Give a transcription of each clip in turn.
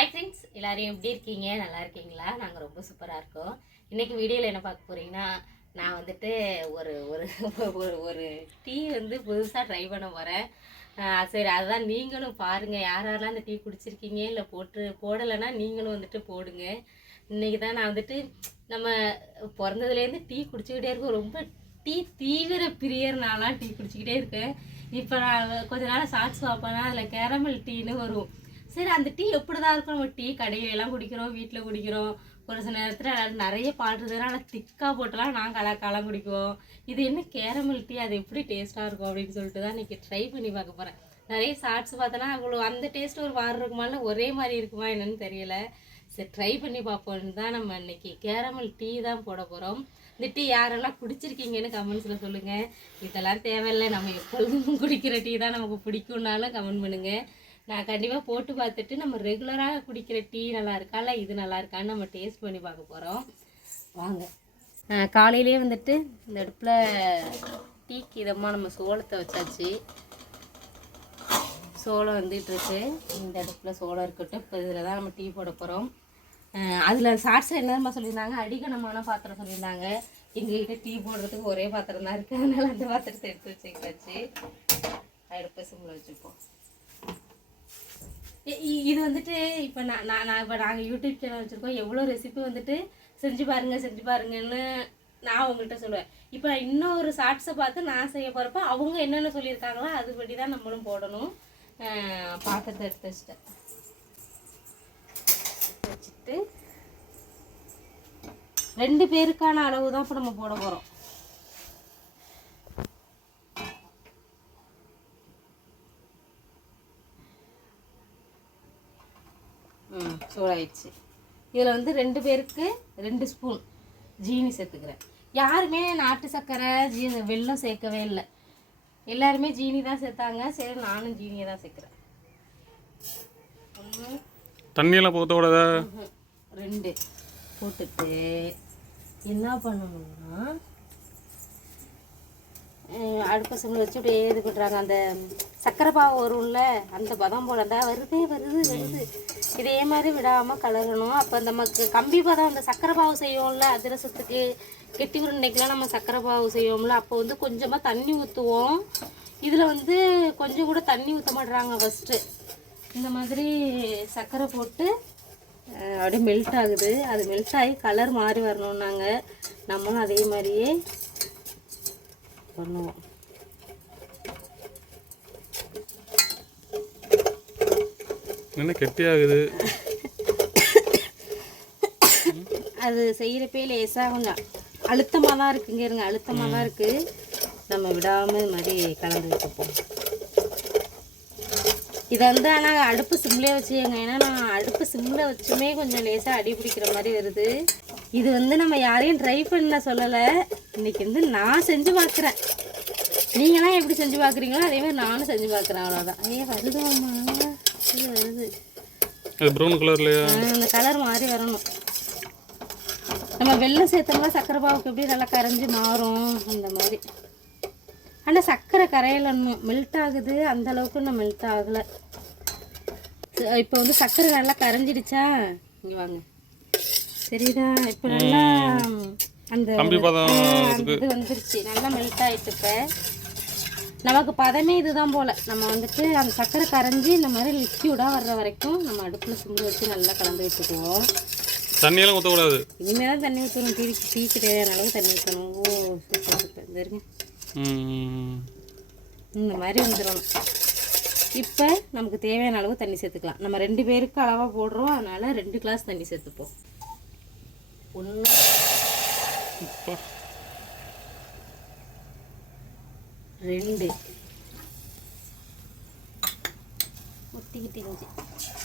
Hi friends எல்லாரையும் எப்படி இருக்கீங்க? நல்லா இருக்கீங்களா? நாங்கள் ரொம்ப சூப்பராக இருக்கோம். இன்றைக்கி வீடியோவில் என்ன பார்க்க போகிறீங்கன்னா நான் வந்துட்டு ஒரு ஒரு ஒரு ஒரு டீ வந்து புதுசாக ட்ரை பண்ண போகிறேன் சரி அதுதான் நீங்களும் பாருங்கள் யார் யாரெல்லாம் அந்த டீ குடிச்சிருக்கீங்க? இல்லை போட்டு போடலைன்னா நீங்களும் வந்துட்டு போடுங்க. இன்றைக்கி தான் நான் வந்துட்டு நம்ம பிறந்ததுலேருந்து டீ குடிச்சிக்கிட்டே இருக்கோம். ரொம்ப டீ தீவிர பிரியர்னாலாம் டீ குடிச்சிக்கிட்டே இருக்கேன். இப்போ நான் கொஞ்ச நாள் சாட்ஸ் பார்ப்பேன்னா அதில் கேரமல் டீன்னு வரும். சரி அந்த டீ எப்படி தான் இருக்கும்? நம்ம டீ கடையில எல்லாம் குடிக்கிறோம் வீட்டில் குடிக்கிறோம். ஒரு சில நேரத்தில் நிறைய பாடுறதுனால நல்லா திக்காக போட்டுலாம் நான் கலக்காலாம் குடிக்குவோம். இது என்ன கேரமல் டீ அது எப்படி டேஸ்ட்டாக இருக்கும் அப்படின்னு சொல்லிட்டு தான் இன்றைக்கி ட்ரை பண்ணி பார்க்க போகிறேன் நிறைய ஷார்ட்ஸ் பார்த்தோன்னா அவ்வளோ அந்த டேஸ்ட் ஒரு வாரம் இருக்குமால இல்லை ஒரே மாதிரி இருக்குமா என்னன்னு தெரியல. சரி ட்ரை பண்ணி பார்ப்போம்னு தான் நம்ம இன்றைக்கி கேரமல் டீ தான் போட போகிறோம் இந்த டீ யாரெல்லாம் குடிச்சிருக்கீங்கன்னு கமெண்ட்ஸில் சொல்லுங்கள் இதெல்லாம் தேவையில்லை. நம்ம எப்பொழுதும் குடிக்கிற டீ தான் நமக்கு பிடிக்கும்னாலும் கமெண்ட் பண்ணுங்கள் நான் கண்டிப்பாக போட்டு பார்த்துட்டு நம்ம ரெகுலராக குடிக்கிற டீ நல்லா இருக்கா இல்லை இது நல்லா இருக்கான்னு நம்ம டேஸ்ட் பண்ணி பார்க்க போகிறோம் வாங்க. காலையிலே வந்துட்டு இந்த அடுப்பில் டீக்கு இதமாக நம்ம சோளத்தை வச்சாச்சு. சோளம் வந்துட்டுருக்கு. இந்த அடுப்பில் சோளம் இருக்கட்டும். இப்போ இதில் தான் நம்ம டீ போட போகிறோம் அதில் ஷார்ட்ஸில் என்னமா சொல்லியிருந்தாங்க? அடிகனமான பாத்திரம் சொல்லியிருந்தாங்க. எங்கள்கிட்ட டீ போடுறதுக்கு ஒரே பாத்திரம் தான் இருக்குது அதனால் அந்த பாத்திரத்தை எடுத்து வச்சுக்கிட்டாச்சு அடுப்பை சிம்மில் வச்சுப்போம். இது வந்துட்டு இப்போ நான் நான் நான் இப்போ நாங்கள் யூடியூப் சேனல் வச்சுருக்கோம். எவ்வளோ ரெசிபி வந்துட்டு செஞ்சு பாருங்கள் செஞ்சு பாருங்கன்னு நான் அவங்கள்ட்ட சொல்லுவேன். இப்போ நான் இன்னொரு ஷார்ட்ஸை பார்த்து நான் செய்ய போகிறப்ப அவங்க என்னென்ன சொல்லியிருக்காங்களோ அதுபடி தான் நம்மளும் போடணும். பாத்திரத்தை எடுத்து வச்சுட்டேன். வச்சுட்டு ரெண்டு பேருக்கான அளவு தான் இப்போ நம்ம போட போகிறோம் ம் சூடாயிடுச்சு. இதில் வந்து ரெண்டு பேருக்கு ரெண்டு ஸ்பூன் ஜீனி சேர்த்துக்கிறேன். யாருமே நாட்டு சர்க்கரை ஜீ வெல்லம் சேர்க்கவே இல்லை. எல்லாருமே ஜீனி தான் சேர்த்தாங்க. சரி நானும் ஜீனியை தான் சேர்க்குறேன். தண்ணியெல்லாம் போத்த விடாத. ரெண்டு போட்டுட்டு என்ன பண்ணணும்னா அடுப்பை சிம்மில் வச்சு அப்படியே இது பண்ணுறாங்க அந்த சக்கரை பாவம் வரும்ல அந்த பதம் போல் அந்த வருதே வருது வருது. இதே மாதிரி விடாமல் கலரணும். அப்போ நமக்கு கம்பி பதம் அந்த சக்கரை பாவு செய்வோம்ல அதிரசத்துக்கு கெட்டி உருண்டைக்கெலாம் நம்ம சக்கரை பாவு செய்வோம்ல அப்போ வந்து கொஞ்சமாக தண்ணி ஊற்றுவோம் இதில் வந்து கொஞ்சம் கூட தண்ணி ஊற்ற மாட்றாங்க ஃபஸ்ட்டு இந்த மாதிரி சர்க்கரை போட்டு அப்படியே மெல்ட் ஆகுது. அது மெல்ட் ஆகி கலர் மாறி வரணும்னாங்க. நம்மளும் அதே மாதிரியே பண்ணுவோம் என்ன கெட்டியாகுது? அது செய்கிறப்பே லேசாக கொஞ்சம் அழுத்தமாக தான் இருக்குங்க இருங்க அழுத்தமாக தான் இருக்குது நம்ம விடாமல் இது மாதிரி கலந்து வச்சுப்போம் இதை வந்து ஆனால் அடுப்பு சிம்லேயே வச்சுக்கோங்க. ஏன்னா நான் அடுப்பு சிம்மில் வச்சுமே கொஞ்சம் லேசாக அடி பிடிக்கிற மாதிரி வருது. இது வந்து நம்ம யாரையும் ட்ரை பண்ண சொல்லலை. இன்னைக்கு வந்து நான் செஞ்சு பார்க்குறேன் நீங்களாம் எப்படி செஞ்சு பார்க்குறீங்களோ அதே மாதிரி நானும் செஞ்சு பார்க்குறேன் அவ்வளோதான் ஏ வருதுமாம்மா இது வருது. ப்ரௌன் கலர்லையா அந்த கலர் மாறி வரணும். நம்ம வெள்ளம் சேர்த்தோம்னா சக்கரை பாவுக்கு எப்படி நல்லா கரைஞ்சி மாறும் அந்த மாதிரி. ஆனால் சர்க்கரை கரையலன்னும் மெல்ட் ஆகுது அந்த அளவுக்கு இன்னும் மெல்ட் ஆகலை. இப்போ வந்து சர்க்கரை நல்லா கரைஞ்சிடுச்சா? இங்கே வாங்க. சரிதா இப்போ நல்லா அந்த கம்பி பதம் இது வந்துருச்சு. நல்லா மெல்ட் ஆயிட்டு இப்போ. நமக்கு பதமே இதுதான் போல். நம்ம வந்துட்டு அந்த சர்க்கரை கரைஞ்சி இந்த மாதிரி லிக்யூடாக வர்ற வரைக்கும் நம்ம அடுப்பில் சிம்பிள் வச்சு நல்லா கலந்து வச்சுக்குவோம். தண்ணியெல்லாம் ஊற்றக்கூடாது இனிமேல் தான் தண்ணி ஊற்றணும் டீ டீக்கு தேவையான அளவு தண்ணி ஊற்றணும் ஓ சூப்பர் சூப்பர். ம் இந்த மாதிரி வந்துடணும். இப்போ நமக்கு தேவையான அளவு தண்ணி சேர்த்துக்கலாம். நம்ம ரெண்டு பேருக்கு அளவாக போடுறோம். அதனால் ரெண்டு கிளாஸ் தண்ணி சேர்த்துப்போம். ஒன்று ரெண்டு. முத்திக்கிட்டு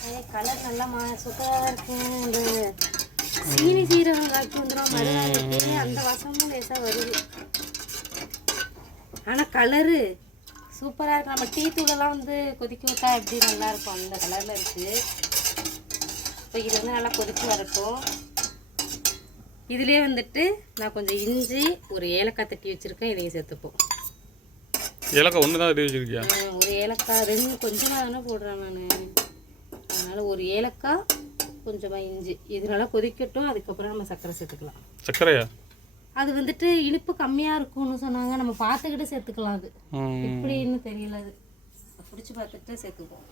அதே கலர் நல்லா மா சூப்பராக இருக்கும் இந்த சீனி சீரகம் காய்ச்சி வந்துடும் அந்த வாசமும் லேசாக வருது. ஆனால் கலரு சூப்பராக இருக்கு. நம்ம டீ தூளெல்லாம் வந்து கொதிக்க விட்டா எப்படி நல்லாயிருக்கும் அந்த கலரில் இருக்குது இப்போ இது வந்து நல்லா கொதிச்சு வரட்டும். இதுலேயே வந்துட்டு நான் கொஞ்சம் இஞ்சி ஒரு ஏலக்காய் தட்டி வச்சுருக்கேன். இதையும் சேர்த்துப்போம். ஏலக்காய் ஒன்று தான் ரெடி வச்சிருக்கியா ஒரு ஏலக்காய் ரெண்டு கொஞ்சமாக தானே போடுறேன் நான். அதனால் ஒரு ஏலக்காய் கொஞ்சமாக இஞ்சி. இது நல்லா கொதிக்கட்டும் அதுக்கப்புறம் நம்ம சர்க்கரை சேர்த்துக்கலாம். சர்க்கரையா? அது வந்துட்டு இனிப்பு கம்மியாக இருக்கும்னு சொன்னாங்க. நம்ம பார்த்துக்கிட்டு சேர்த்துக்கலாம் அது. ம். எப்படின்னு தெரியல அது. பிடிச்சி பார்த்துட்டு சேர்த்துக்குவோம்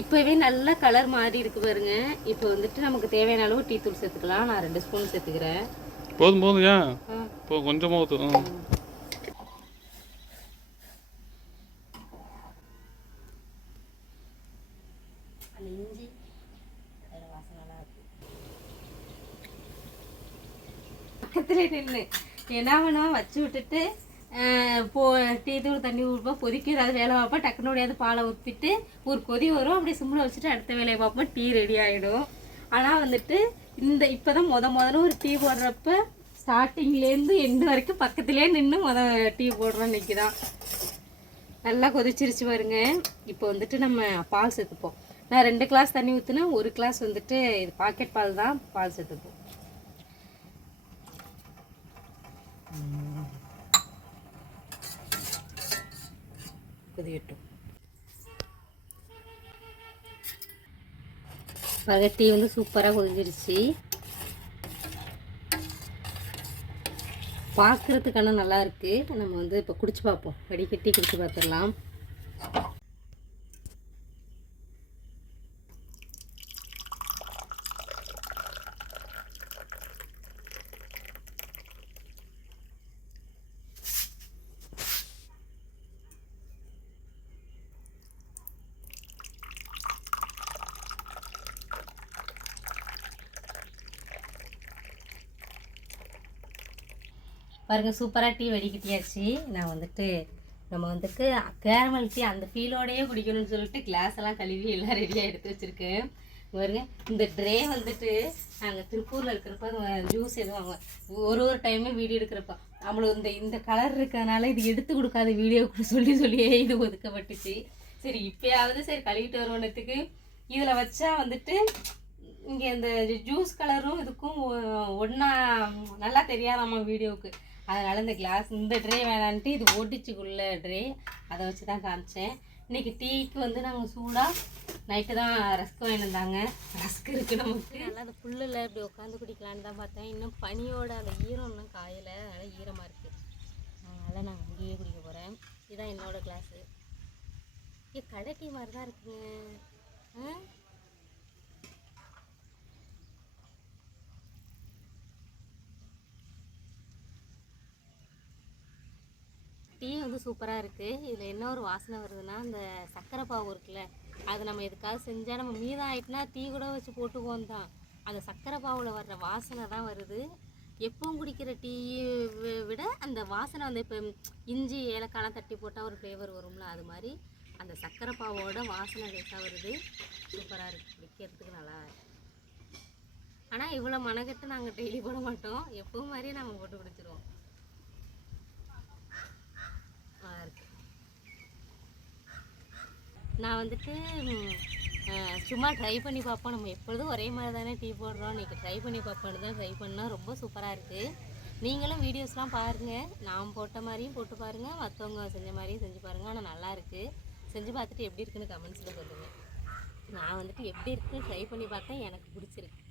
இப்போவே நல்ல கலர் மாறி இருக்கு பாருங்க. இப்போ வந்துட்டு நமக்கு தேவையான அளவு டீ தூள் சேர்த்துக்கலாம். நான் ரெண்டு ஸ்பூன் சேர்த்துக்கிறேன். போதும் போதும் ஏன். இப்போ கொஞ்சமாக ஊற்று பக்கத்துல நின்று என்ன பண்ணுவோம் வச்சு விட்டுட்டு போ டீ தூள் தண்ணி ஊற்றுப்போம் கொதிக்க ஏதாவது வேலை பார்ப்போம் டக்குனு முடியாது பாலை ஊற்றிட்டு ஒரு கொதி வரும். அப்படியே சிம்மில் வச்சுட்டு அடுத்த வேலையை பார்ப்போம். டீ ரெடி ஆகிடும் ஆனால் வந்துட்டு இந்த இப்போ தான் முத முதல்ல ஒரு டீ போடுறப்ப ஸ்டார்டிங்லேருந்து எண்டு வரைக்கும் பக்கத்துலேயே நின்று முத டீ போடுறோம் இன்னைக்கு தான் நல்லா கொதிச்சிருச்சு பாருங்க. இப்போ வந்துட்டு நம்ம பால் சேர்த்துப்போம். நான் ரெண்டு கிளாஸ் தண்ணி ஊற்றுனா ஒரு கிளாஸ் வந்துட்டு இது பாக்கெட் பால் தான் பால் சேர்த்துப்போம். கொதிக்கட்டும் பகட்டி வந்து சூப்பராக கொதிஞ்சிருச்சு. பார்க்குறதுக்கான நல்லாயிருக்கு நம்ம வந்து இப்போ குடிச்சு பார்ப்போம். வடிகட்டி குடிச்சு பார்த்துடலாம். பாருங்க சூப்பராக டீ வடிக்கிட்டியாச்சு நான் வந்துட்டு நம்ம வந்துட்டு கேரமல் டீ அந்த ஃபீலோடையே குடிக்கணும்னு சொல்லிட்டு கிளாஸ் எல்லாம் கழுவி எல்லாம் ரெடியாக எடுத்து வச்சுருக்கேன். பாருங்க இந்த ட்ரே வந்துட்டு நாங்கள் திருப்பூரில் இருக்கிறப்ப ஜூஸ் எதுவும் ஒரு ஒரு டைமே வீடியோ எடுக்கிறப்ப நம்மளுக்கு இந்த இந்த கலர் இருக்கிறதுனால இது எடுத்து கொடுக்காத வீடியோ சொல்லி சொல்லியே இது ஒதுக்கப்பட்டுச்சு. சரி இப்போயாவது சரி கழுவிட்டு வருவனத்துக்கு இதில் வச்சா வந்துட்டு இங்கே இந்த ஜூஸ் கலரும் இதுக்கும் ஒன்றா நல்லா தெரியாதாம்மா வீடியோவுக்கு. அதனால் இந்த கிளாஸ் இந்த ட்ரே வேணான்ட்டு இது ஓட்டிச்சுக்குள்ள ட்ரே அதை வச்சு தான் காமிச்சேன். இன்றைக்கி டீக்கு வந்து நாங்கள் சூடாக நைட்டு தான் ரஸ்க் வாங்கியிருந்தாங்க ரஸ்க் இருக்குது நமக்கு. நல்லா அந்த புல்லில் இப்படி உட்காந்து குடிக்கலான்னு தான் பார்த்தேன். இன்னும் பனியோட அந்த ஈரம் இன்னும் காயலை. அதனால் ஈரமாக இருக்குது அதனால் நான் அங்கேயே குடிக்க போகிறேன் இதுதான் என்னோடய கிளாஸு ஏ கடை டீ மாதிரி தான் இருக்குங்க. ஆ? டீ வந்து சூப்பராக இருக்குது இதில் என்ன ஒரு வாசனை வருதுன்னா அந்த சர்க்கரை பாவு இருக்குல்ல அது நம்ம எதுக்காவது செஞ்சால் நம்ம மீதம் ஆயிட்டுனா டீ கூட வச்சு போட்டுக்குவோம் தான். அந்த சர்க்கரை பாவில் வர்ற வாசனை தான் வருது. எப்பவும் குடிக்கிற டீ விட அந்த வாசனை வந்து இப்போ இஞ்சி ஏலக்காலாம் தட்டி போட்டால் ஒரு ஃப்ளேவர் வரும்ல அது மாதிரி அந்த சர்க்கரை பாவோட வாசனை லேட்டாக வருது. சூப்பராக இருக்குது குடிக்கிறதுக்கு நல்லா ஆனால் இவ்வளோ மனக்கட்டு நாங்கள் டெய்லி போட மாட்டோம். எப்பவும் மாதிரியே நாங்கள் போட்டு குடிச்சிருவோம் நல்லா இருக்கு நான் வந்துட்டு சும்மா ட்ரை பண்ணி பார்ப்போம். நம்ம எப்பொழுதும் ஒரே மாதிரி தானே டீ போடுறோம். இன்றைக்கி ட்ரை பண்ணி பார்ப்போன்னு தான் ட்ரை பண்ணால் ரொம்ப சூப்பராக இருக்குது நீங்களும் வீடியோஸ்லாம் பாருங்கள் நான் போட்ட மாதிரியும் போட்டு பாருங்கள் மற்றவங்க செஞ்ச மாதிரியும் செஞ்சு பாருங்கள் ஆனால் நல்லா இருக்குது செஞ்சு பார்த்துட்டு எப்படி இருக்குன்னு கமெண்ட்ஸில் சொல்லுங்கள் நான் வந்துட்டு எப்படி இருக்குன்னு ட்ரை பண்ணி பார்த்தேன். எனக்கு பிடிச்சிருக்கு.